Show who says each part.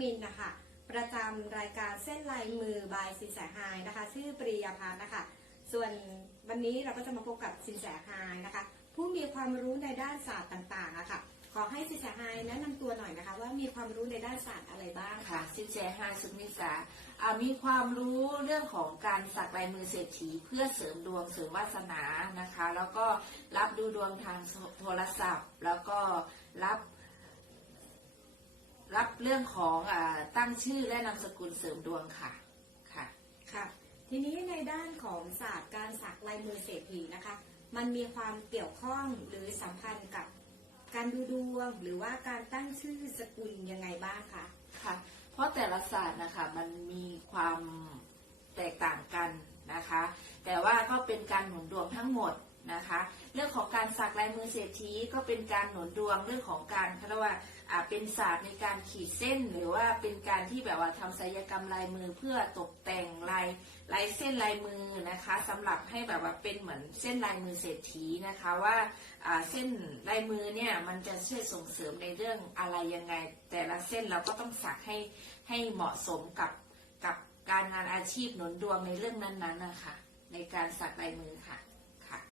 Speaker 1: มินนะคะ ประจำรายการเส้นลายมือบายสินแสไฮนะคะ ชื่อปริยาพันธ์นะคะ ส่วนวันนี้เราก็จะมาพบกับสินแสไฮนะคะ ผู้มีความรู้ในด้านศาสตร์ต่างๆอะค่ะขอให้สินแสไฮแนะนำตัวหน่อยนะคะ ว่ามีความรู้ในด้านศาสตร์อะไรบ้าง
Speaker 2: ค่ะ สินแสไฮสุนิสาอ่ามีความรู้เรื่องของการสักลายมือเศรษฐีเพื่อเสริมดวงเสริมวาสนานะคะ แล้วก็รับดูดวงทางโทรศัพท์ แล้วก็รับ เรื่องของอาตั้งชื่อและนามสกุลเสริมดวงค่ะค่ะ
Speaker 1: ค่ะ ทีนี้ในด้านของศาสตร์การสักลายมือเศรษฐีนะคะ มันมีความเกี่ยวข้องหรือสัมพันธ์กับการดูดวงหรือว่าการตั้งชื่อสกุลยังไงบ้างคะ
Speaker 2: ค่ะ เพราะแต่ละศาสตร์นะคะมันมีความแตกต่างกันนะคะ แต่ว่าก็เป็นการหนุนดวงทั้งหมด นะคะ เรื่องของการสักลายมือเศรษฐีก็เป็นการหนุนดวงเรื่องของการเขาเรียกว่าเป็นศาสตร์ในการขีดเส้น หรือว่าเป็นการที่แบบว่าทำศิลปกรรมลายมือเพื่อตกแต่งลายลายเส้นลายมือนะคะสำหรับให้แบบว่าเป็นเหมือนเส้นลายมือเศรษฐีนะคะว่าเส้นลายมือเนี่ยมันจะช่วยส่งเสริมในเรื่องอะไรยังไง แต่ละเส้นเราก็ต้องสักให้ให้เหมาะสมกับกับการงานอาชีพหนุนดวงในเรื่องนั้นๆนะคะในการสักลายมือค่ะ